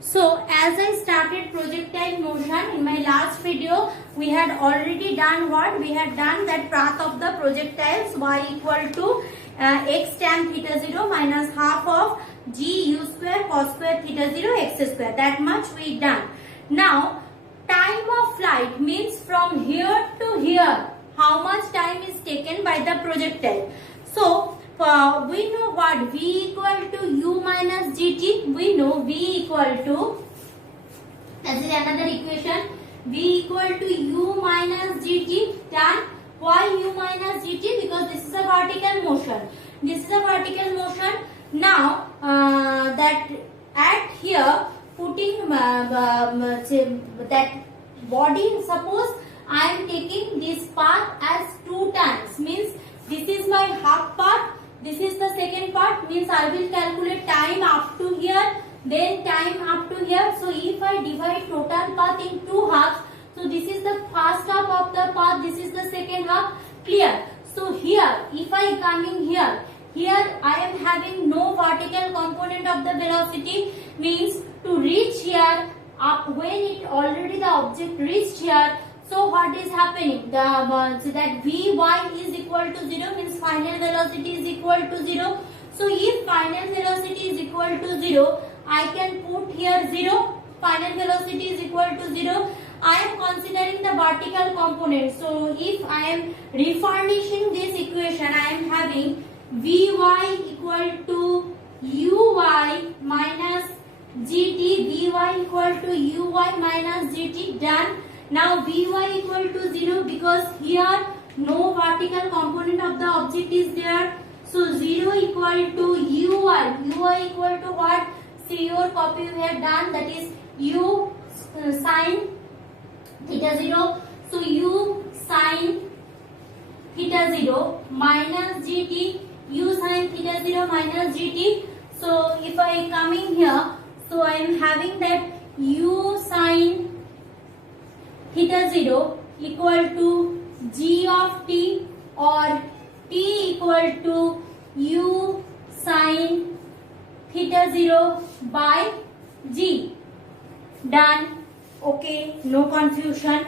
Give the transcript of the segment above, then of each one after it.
So as I started projectile motion in my last video, we had already done what? We had done that path of the projectiles y equal to x tan theta 0 minus half of g u square cos square theta 0 x square. That much we done. Now time of flight means from here to here. How much time is taken by the projectile? So we know what v equal to u minus gt. We know v equal to, as is another equation, v equal to u minus gt. Done. Why u minus gt? Because this is a vertical motion. This is a vertical motion. Now that at here putting that body, suppose I am taking this path as 2 times, means this is my half part, this is the second part, means I will calculate time up to here, then time up to here. So if I divide total path in 2 halves, so this is the first half of the path, this is the second half. Clear? So here, if I coming here I am having no vertical component of the velocity, means to reach here up when it already the object reached here. So what is happening? So that Vy is equal to 0, means final velocity is equal to 0. So if final velocity is equal to 0, I can put here 0. Final velocity is equal to 0. I am considering the vertical component. So if I am refurnishing this equation, I am having Vy equal to Uy minus Gt. Vy equal to Uy minus Gt. Done. Now Vy equal to 0 because here no vertical component of the object is there. So 0 equal to Uy. Uy equal to what? See your copy we have done, that is U sine theta 0. So U sine theta 0 minus Gt. U sine theta 0 minus Gt. So if I come in here, so I am having that U sine theta 0 equal to g of t, or t equal to u sine theta 0 by g. Done. Okay, no confusion.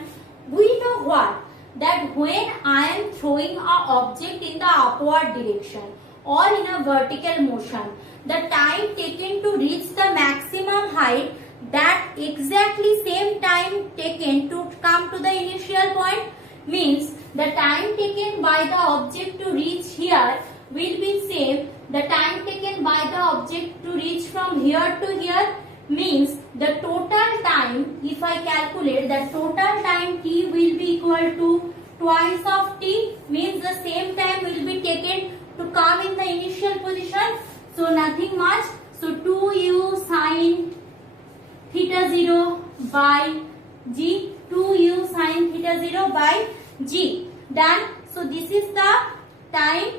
We know what? That when I am throwing an object in the upward direction or in a vertical motion, the time taken to reach the maximum height, that exactly same time taken to come to the initial point, means the time taken by the object to reach here will be same. The time taken by the object to reach from here to here, means the total time, if I calculate, the total time t will be equal to twice of t, means the same time will be taken to come in the initial position. So nothing much. So 2u sine theta 0 by g, 2u sine theta 0 by g. Done. So this is the time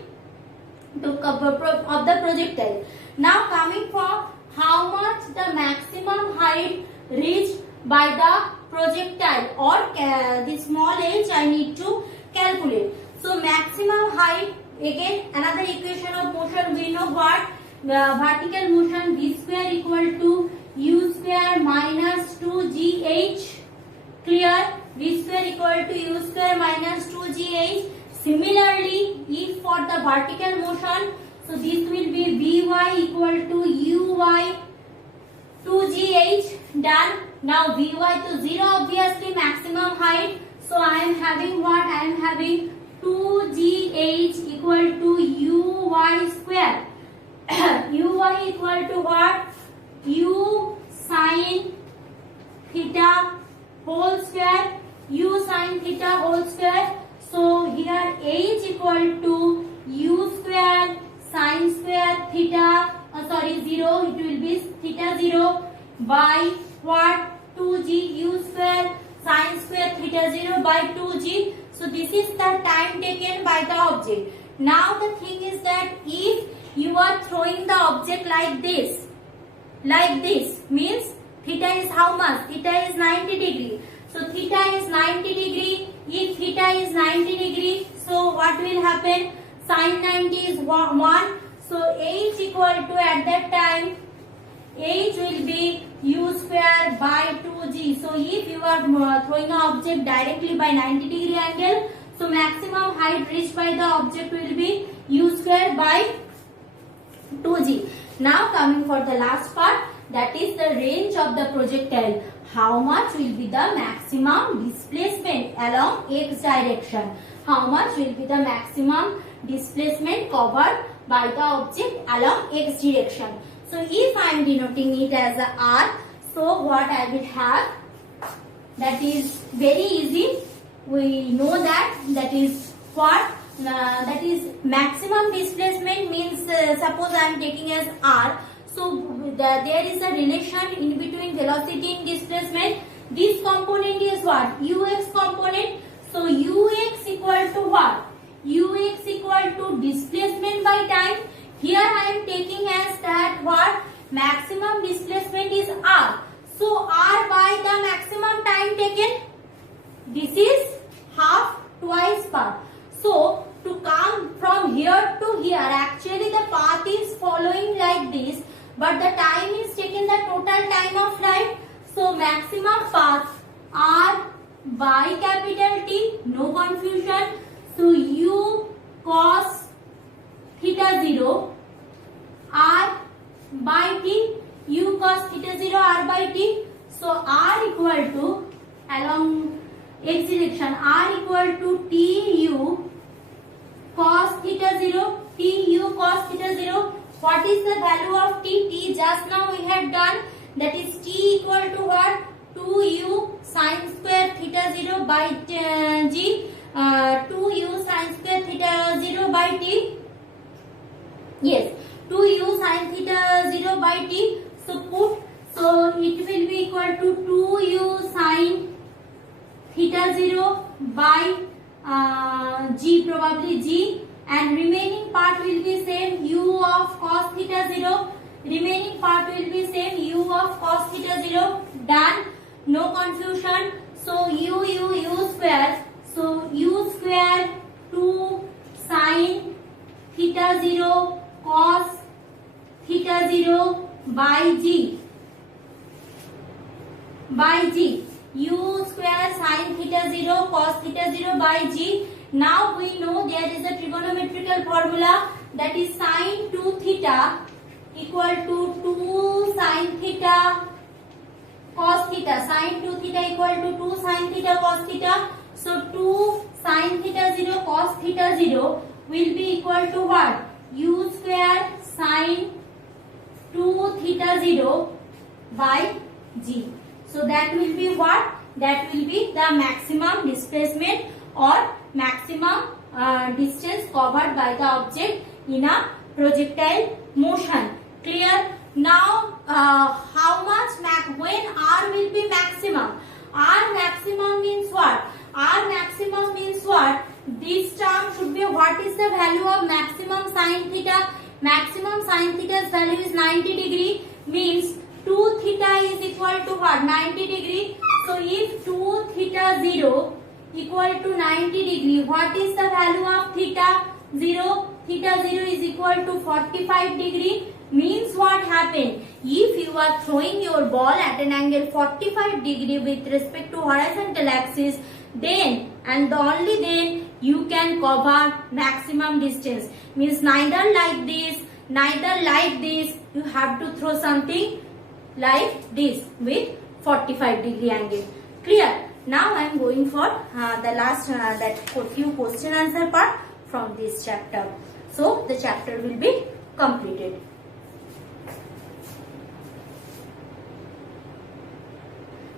of the projectile. Now coming for how much the maximum height reached by the projectile, or the small h I need to calculate. So maximum height, again another equation of motion, we know what? Vertical motion v square equal to u square minus 2gh. Clear? V square equal to u square minus 2gh. Similarly, if for the vertical motion, so this will be Vy equal to Uy 2gh. Done. Now Vy to 0, obviously maximum height. So I am having what? I am having 2gh equal to Uy square. Uy equal to what? U sine theta whole square. U sine theta whole square. So here h equal to u square sine square theta, 0, it will be theta 0 by what? 2g u square sine square theta 0 by 2g. So this is the time taken by the object. Now the thing is that if you are throwing the object like this, means theta is how much? Theta is 90 degree. So theta is 90 degree. If theta is 90 degree, so what will happen? Sin 90 is 1. So h equal to, at that time h will be u square So if you are throwing an object directly by 90-degree angle, so maximum height reached by the object will be u square by 2g. Now coming for the last part, that is the range of the projectile. How much will be the maximum displacement along x direction? How much will be the maximum displacement covered by the object along x direction? So if I am denoting it as a r, so what I will have, that is very easy. We know that is what, that is maximum displacement means suppose I am taking as r. So there is a relation in between velocity and displacement. This component is what? Ux component. So ux equal to what? Ux equal to displacement by time. Here I am taking as that what? Maximum displacement is r. So r by the maximum time taken. This is half twice part. So to come from here to here, actually the path is following like this, but the time is taken the total time of flight. So maximum path r by capital T, no confusion. So u cos theta 0 r by t, u cos theta 0 r by t. So r equal to, along x direction, r equal to t u cos theta 0, t u cos theta 0. What is the value of t? T just now we had done, that is t equal to what? 2u sin square theta 0 by g, 2u sin square theta 0 by t. Yes, 2u sin theta 0 by t. So put, so it will be equal to 2u sin theta 0 by g, probably g, and remaining part will be same, u of cos theta 0. Remaining part will be same, u of cos theta 0. Done. No confusion. So u square. So u square 2 sin theta 0 cos theta 0 by g. By g. U square sin theta 0 cos theta 0 by g. Now we know there is a trigonometrical formula, that is sin 2 theta equal to 2 sin theta cos theta. Sin 2 theta equal to 2 sin theta cos theta. So 2 sin theta 0 cos theta 0 will be equal to what? U square sin 2 theta 0 by g. So that will be what? That will be the maximum displacement or maximum distance covered by the object in a projectile motion. Clear? Now how much when r will be maximum? R maximum means what? R maximum means what? This term should be, what is the value of maximum sin theta? Maximum sin theta's value is 90 degree, means 2 theta is equal to what? 90 degree. So if 2 theta 0 equal to 90 degree, what is the value of theta 0? Theta 0 is equal to 45 degree. Means what happened? If you are throwing your ball at an angle 45 degree with respect to horizontal axis, then and only then you can cover maximum distance. Means neither like this, neither like this. You have to throw something like this with 45 degree angle. Clear? Now I am going for the last that few question answer part from this chapter. So the chapter will be completed.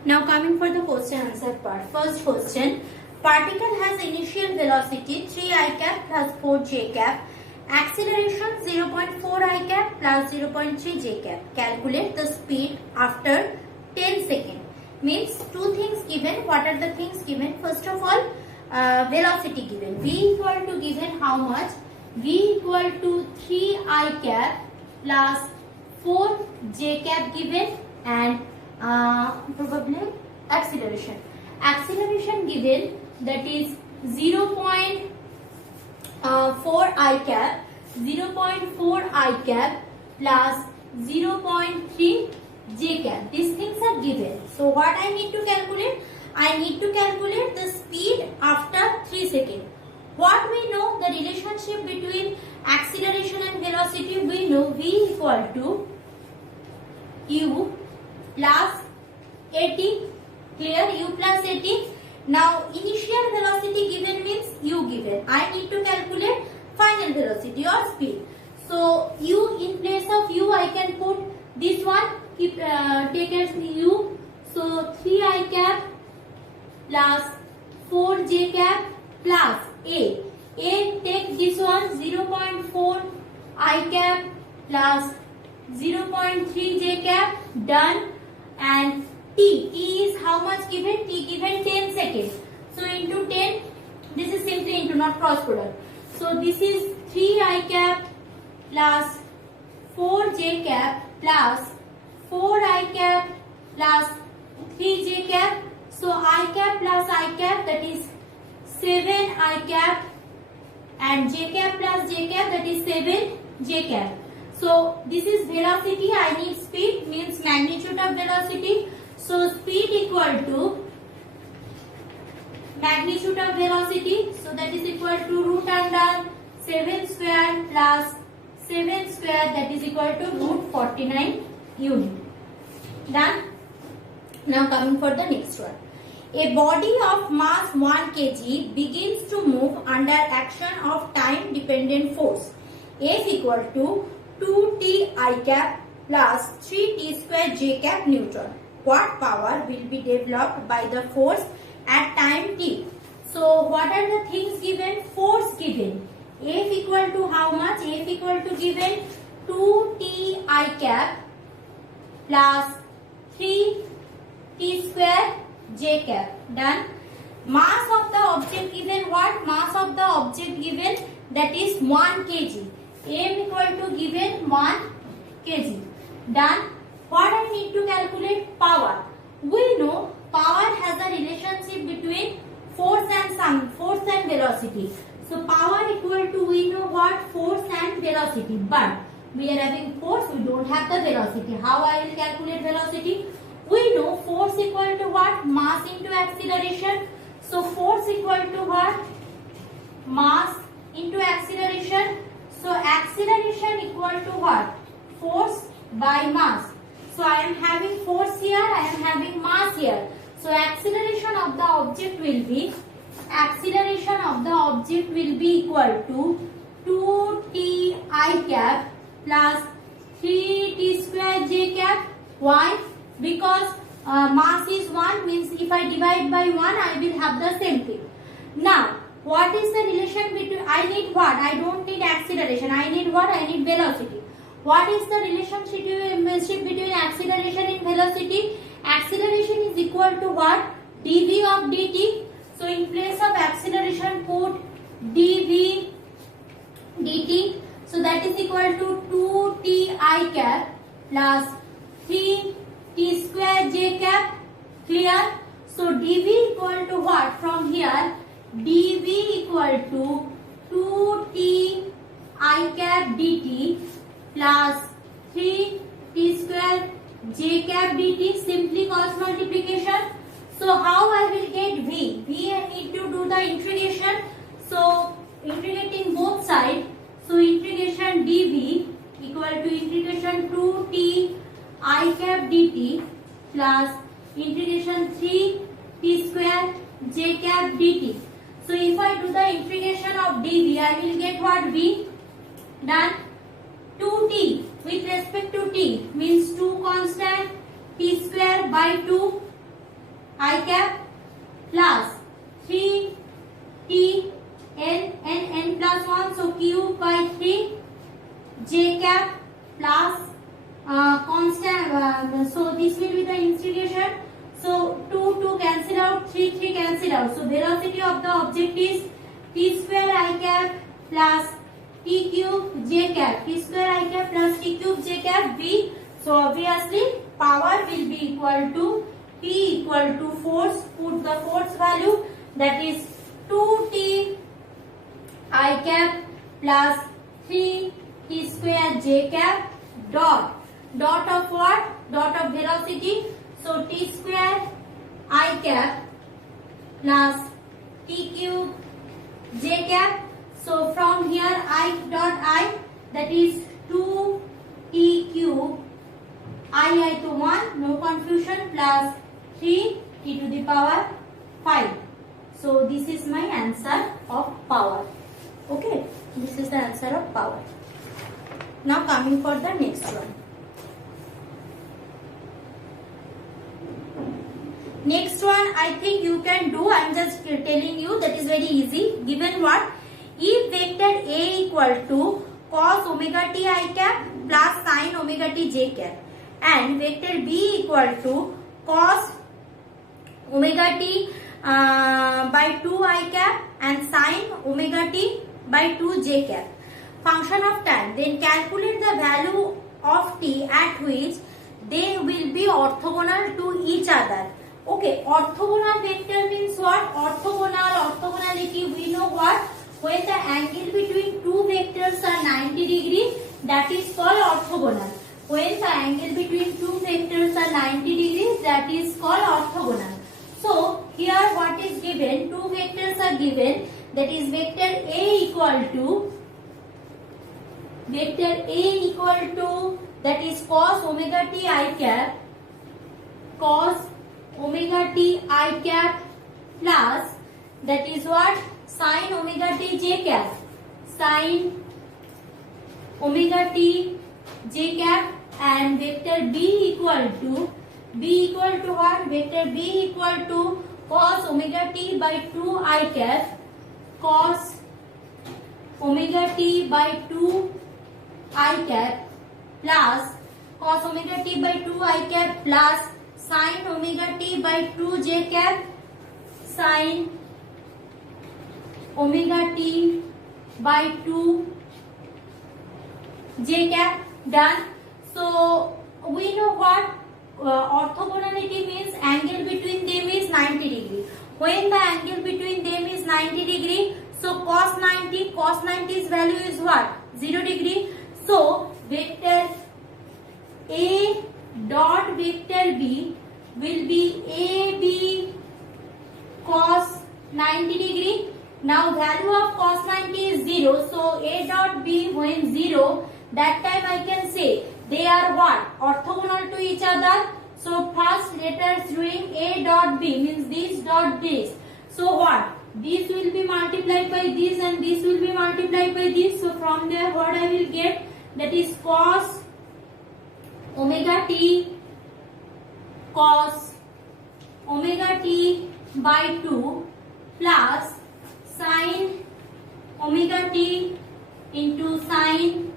Now coming for the question answer part. First question. Particle has initial velocity 3 I cap plus 4 j cap. Acceleration 0.4 I cap plus 0.3 j cap. Calculate the speed after 10 seconds. Means two things given. What are the things given? First of all, velocity given. V equal to given how much? V equal to 3 I cap plus 4 j cap given, and probably acceleration. Acceleration given, that is 0.4 I cap, 0.4 I cap plus 0.3 j cap. These things are given. So what I need to calculate? I need to calculate the speed after 3 seconds. What we know, the relationship between acceleration and velocity, we know v equal to u plus at. Clear? U plus at. Now initial velocity given means u given. I need to calculate final velocity or speed. So u, in place of u I can put this one, keep take as u. So 3 I cap plus 4 j cap plus a. Take this one, 0.4 I cap plus 0.3 j cap, done. And t is how much given? T given 10 seconds. So into 10, this is simply into, not cross product. So this is 3 I cap plus 4 j cap plus 4 I cap plus 3 j cap. So I cap plus I cap, that is 7 I cap, and j cap plus j cap, that is 7 j cap. So this is velocity. I need speed, means magnitude of velocity. So speed equal to magnitude of velocity. So that is equal to root under 7 square plus 7 square, that is equal to root 49 unit. Done. Now coming for the next one. A body of mass 1 kg begins to move under action of time dependent force. F equal to 2t I cap plus 3t square j cap Newton. What power will be developed by the force at time t? So what are the things given? Force given. F equal to how much? F equal to given 2t I cap plus 3t square j cap. Done. Mass of the object given what? Mass of the object given, that is 1 kg. M equal to given 1 kg. Done. What I need to calculate? Power. We know power has a relationship between force and velocity. So power equal to, we know what? Force and velocity. But we are having force, we don't have the velocity. How I will calculate velocity? We know force equal to what? Mass into acceleration. So force equal to what? Mass into acceleration. So acceleration equal to what? Force by mass. So I am having force here, I am having mass here. So acceleration of the object will be equal to 2t I cap plus 3t square j cap. Why? Because mass is 1, means if I divide by 1 I will have the same thing. Now what is the relation between, I need what? I don't need acceleration. I need what? I need velocity. What is the relationship between acceleration and velocity? Acceleration is equal to what? dv of dt. So in place of acceleration put dv dt. So that is equal to 2t I cap plus 3t square j cap. Clear? So dv equal to what? From here dv equal to 2t I cap dt plus 3t square j cap dt, simply cross multiplication. So how I will get v? V I need to do the integration. So integrating both sides. So integration dv equal to integration 2t I cap dt plus integration 3t square j cap dt. So if I do the integration of dv, I will get what? V. Done. 2t with respect to t means 2 constant, t square by 2 I cap plus 3t n plus 1, so cube by 3 j cap plus constant, so this will be the integration. So 2 cancel out, 3 cancel out. So velocity of the object is t square I cap plus t cube j cap. T square I cap plus t cube j cap v. So obviously power will be equal to P equal to force. Put the force value, that is 2t I cap plus 3t square j cap dot. dot of what? Dot of velocity. So t square I cap plus t cube j cap. So from here I dot I, that is 2 t cube I to 1, no confusion, plus 3 t to the power 5. So this is my answer of power. Okay, this is the answer of power. Now coming for the next one. Next one I think you can do. I am just telling you, that is very easy. Given what? If vector A equal to cos omega t I cap plus sin omega t j cap, and vector B equal to cos omega t by 2 I cap and sin omega t by 2 j cap, function of time, then calculate the value of t at which they will be orthogonal to each other. Okay, orthogonal vector means what? Orthogonality, we know what? When the angle between two vectors are 90 degree, that is called orthogonal. When the angle between two vectors are 90 degrees, that is called orthogonal. So here what is given? Two vectors are given, that is vector A equal to that is cos omega t I cap, cos omega t I cap plus that is what? Sin omega t j cap, sin omega t j cap, and vector B equal to what? Vector B equal to cos omega t by 2 I cap, cos omega t by 2 I cap plus cos omega t by 2 I cap plus sin omega t by 2 j cap, sin omega t by 2 j cap. Done. So we know what? Orthogonality means angle between them is 90 degree. When the angle between them is 90 degree, so cos 90's value is what? 0 degree. So vector A dot vector B will be AB cos 90 degree. Now value of cos 90 is 0. So A dot B when 0, that time I can say they are what? Orthogonal to each other. So first let us doing A dot B means this dot this. So what? This will be multiplied by this and this will be multiplied by this. So from there what I will get? That is cos omega t by 2 plus sin omega t into sin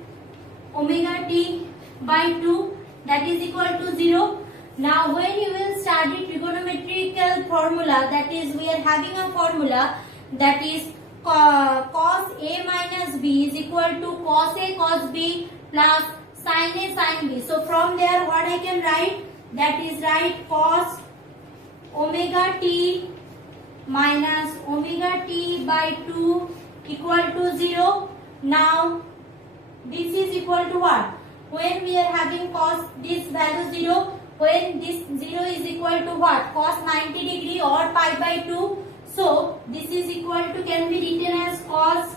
omega t by 2, that is equal to 0. Now when you will study trigonometrical formula, that is we are having a formula that is cos A minus B is equal to cos A cos B plus sin A sin B. So from there what I can write? That is write cos omega t minus omega t by 2 equal to 0. Now this is equal to what? When we are having cos this value 0, when this 0 is equal to what? Cos 90 degree or pi by 2. So this is equal to, can be written as cos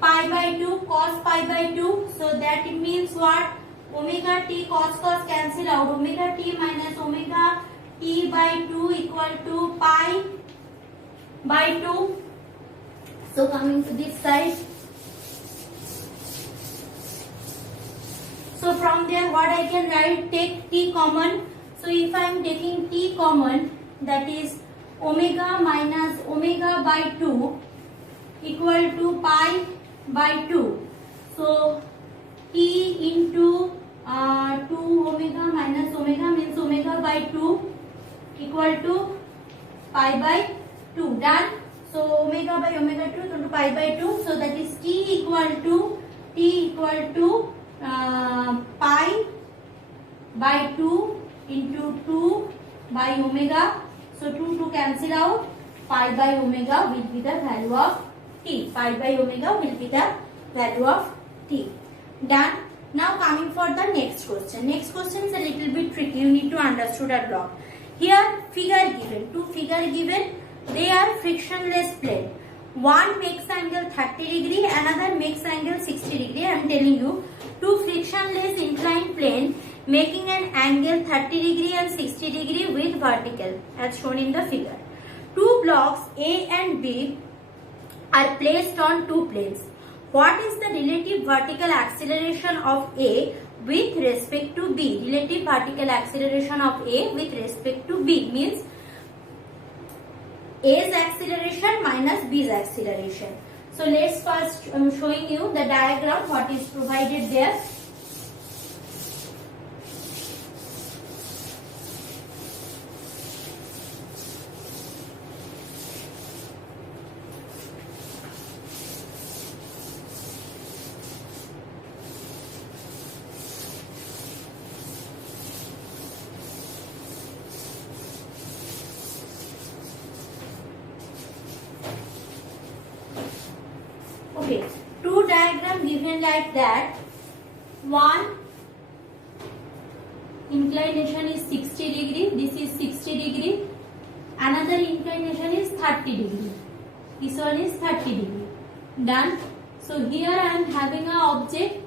pi by 2, cos pi by 2. So that it means what? Omega t cos cancel out. Omega t minus omega t by 2 equal to pi by 2. So coming to this side. So from there what I can write? Take t common. So if I am taking t common, that is omega minus omega by 2 equal to pi by 2. So t into 2 omega minus omega means omega by 2 equal to pi by 2. Done. So omega by omega 2 into pi by 2. So that is t equal to pi by 2 into 2 by omega. So 2 cancel out. Pi by omega will be the value of t. Pi by omega will be the value of t. Done. Now coming for the next question. Next question is a little bit tricky. You need to understand a lot. Here figure given. Two figure given. They are frictionless plane. One makes angle 30 degree, another makes angle 60 degree. I am telling you, two frictionless inclined plane making an angle 30 degree and 60 degree with vertical as shown in the figure. Two blocks A and B are placed on two planes. What is the relative vertical acceleration of A with respect to B? Relative vertical acceleration of A with respect to B means A's acceleration minus B's acceleration. So let's first showing you the diagram what is provided there. Okay, two diagram given like that. One inclination is 60 degree. This is 60 degree. Another inclination is 30 degree. This one is 30 degree. Done. So here I am having an object.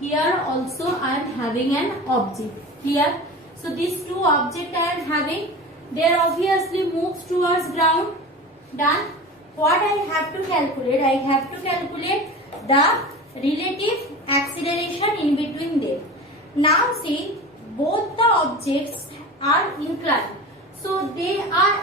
Here also I am having an object. Clear? So these two objects I am having. They obviously moves towards ground. Done. What I have to calculate? I have to calculate the relative acceleration in between them. Now see, both the objects are inclined. So they are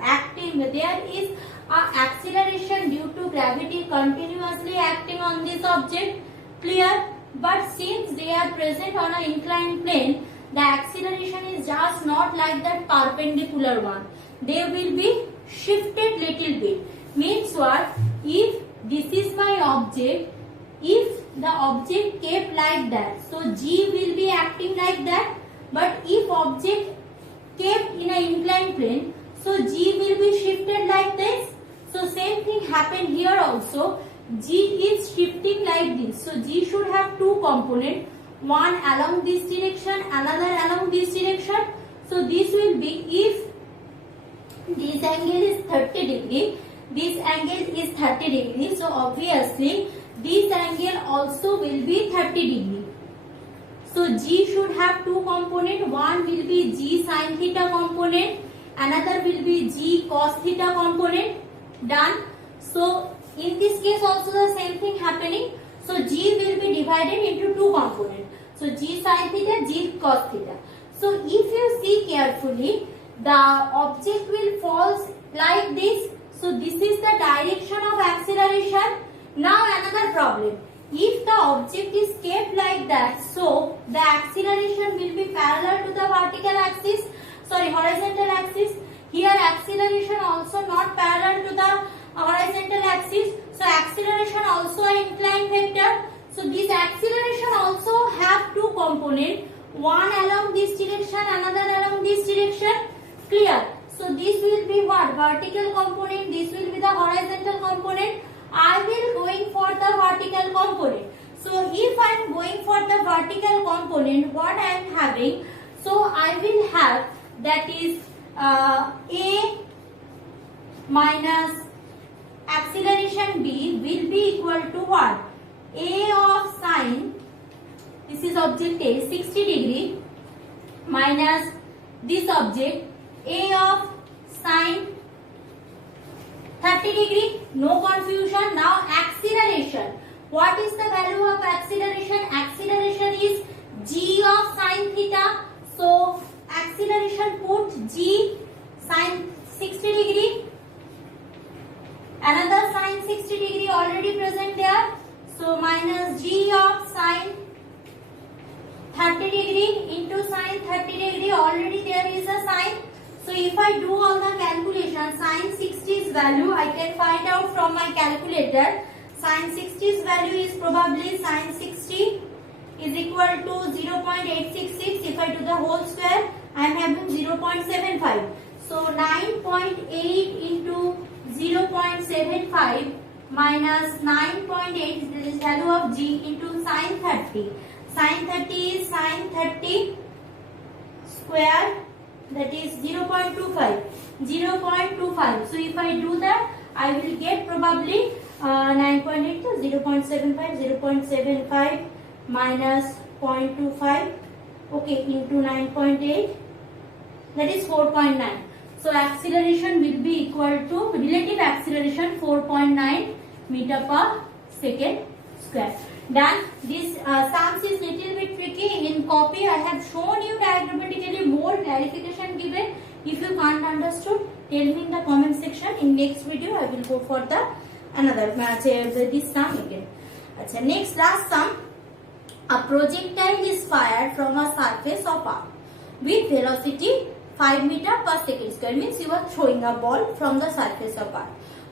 acting. There is acceleration due to gravity continuously acting on this object. Clear? But since they are present on an inclined plane, the acceleration is just not like that perpendicular one. They will be shifted little bit. Means what? If this is my object, if the object kept like that, so G will be acting like that. But if object kept in an inclined plane, so G will be shifted like this. So same thing happened here also. G is shifting like this. So G should have two components. One along this direction, another along this direction. So this will be, if this angle is 30 degree, this angle is 30 degree. So obviously this angle also will be 30 degree. So G should have two components. One will be G sin theta component, another will be G cos theta component. Done. So in this case also the same thing happening. So G will be divided into two components. So G sin theta, G cos theta. So if you see carefully, the object will fall like this. So this is the direction of acceleration. Now another problem. If the object is kept like that, so the acceleration will be parallel to the horizontal axis. Here acceleration also not parallel to the horizontal axis. So acceleration also an inclined vector. So this acceleration also have two components. One along this direction, another along this direction. Clear? So this will be what? Vertical component. This will be the horizontal component. I will going for the vertical component. So if I am going for the vertical component, what I am having? So I will have, that is A minus acceleration B will be equal to what? A of sine, this is object A, 60 degree, minus this object A of sine 30 degree. No confusion. Now acceleration. What is the value of acceleration? Acceleration is G of sine theta. So acceleration put G sine 60 degree. Another sine 60 degree already present there. So minus G of sine 30 degree into sine 30 degree, already there is a sine. So if I do all the calculation, sine 60's value I can find out from my calculator. Sine 60's value is probably sine 60 is equal to 0.866. If I do the whole square, I am having 0.75. So 9.8 into 0.75 minus 9.8, this is value of g, into sin 30. Sin 30 is sin 30 square, that is 0.25. 0.25. So if I do that, I will get probably 9.8 to 0.75. 0.75 minus 0.25, okay, into 9.8, that is 4.9. So acceleration will be equal to, relative acceleration 4.9 meter per second square. Done. This sums is little bit tricky. In copy I have shown you diagrammatically, more clarification given. If you can't understood, tell me in the comment section. In next video I will go for the another this sum again. Achha, next last sum. A projectile is fired from a surface of Earth with velocity 5 meter per second square, means you are throwing a ball from the surface of Earth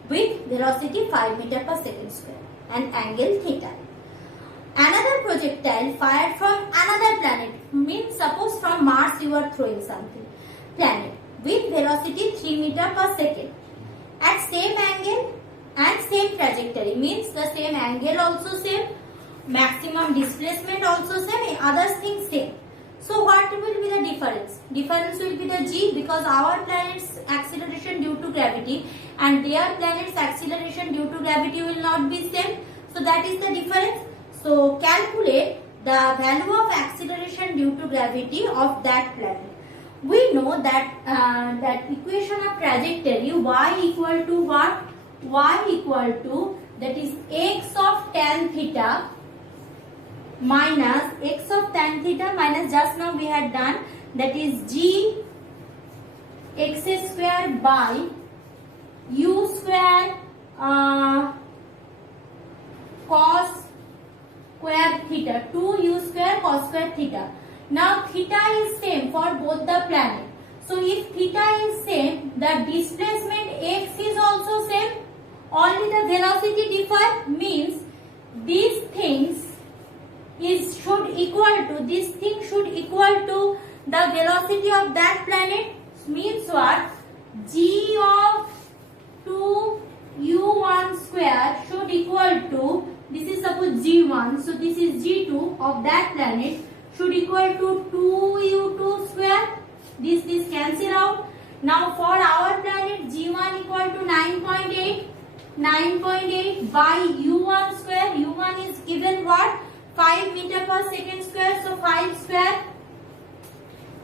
with velocity 5 meter per second square and angle theta. Another projectile fired from another planet, means suppose from Mars you are throwing something, planet, with velocity 3 meter per second at same angle and same trajectory, means the same angle also same, maximum displacement also same, other things same. So what will be the difference? Difference will be the g, because our planet's acceleration due to gravity and their planet's acceleration due to gravity will not be same. So that is the difference. So calculate the value of acceleration due to gravity of that planet. We know that that equation of trajectory, y equal to what? Y equal to, that is x of tan theta minus x of tan theta minus, just now we had done, that is g x square by u square cos square theta, 2u square cos square theta. Now theta is same for both the planet. So if theta is same, the displacement x is also same, only the velocity differ, means these things should equal to, this thing should equal to the velocity of that planet, means what? G of 2u1 square should equal to, this is suppose g1, so this is g2 of that planet, should equal to 2u2 square. This cancel out. Now for our planet, g1 equal to 9.8. 9.8 by u1 square. u1 is given what? 5 meter per second square. So 5 square.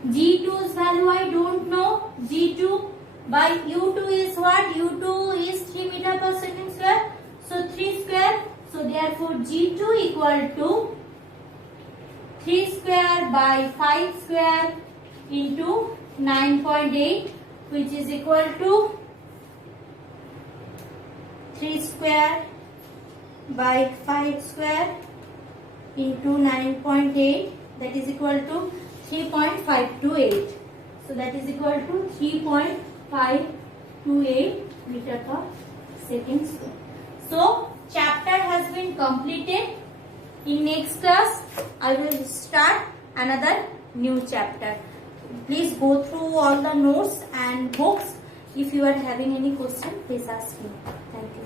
g2's value I don't know. g2 by u2 is what? u2 is 3 meter per second square. So 3 square. So therefore g2 equal to 3 square by 5 square into 9.8, which is equal to 3 square by 5 square into 9.8, that is equal to 3.528. So that is equal to 3.528 meter per second square. So chapter has been completed. In next class, I will start another new chapter. Please go through all the notes and books. If you are having any question, please ask me. Thank you.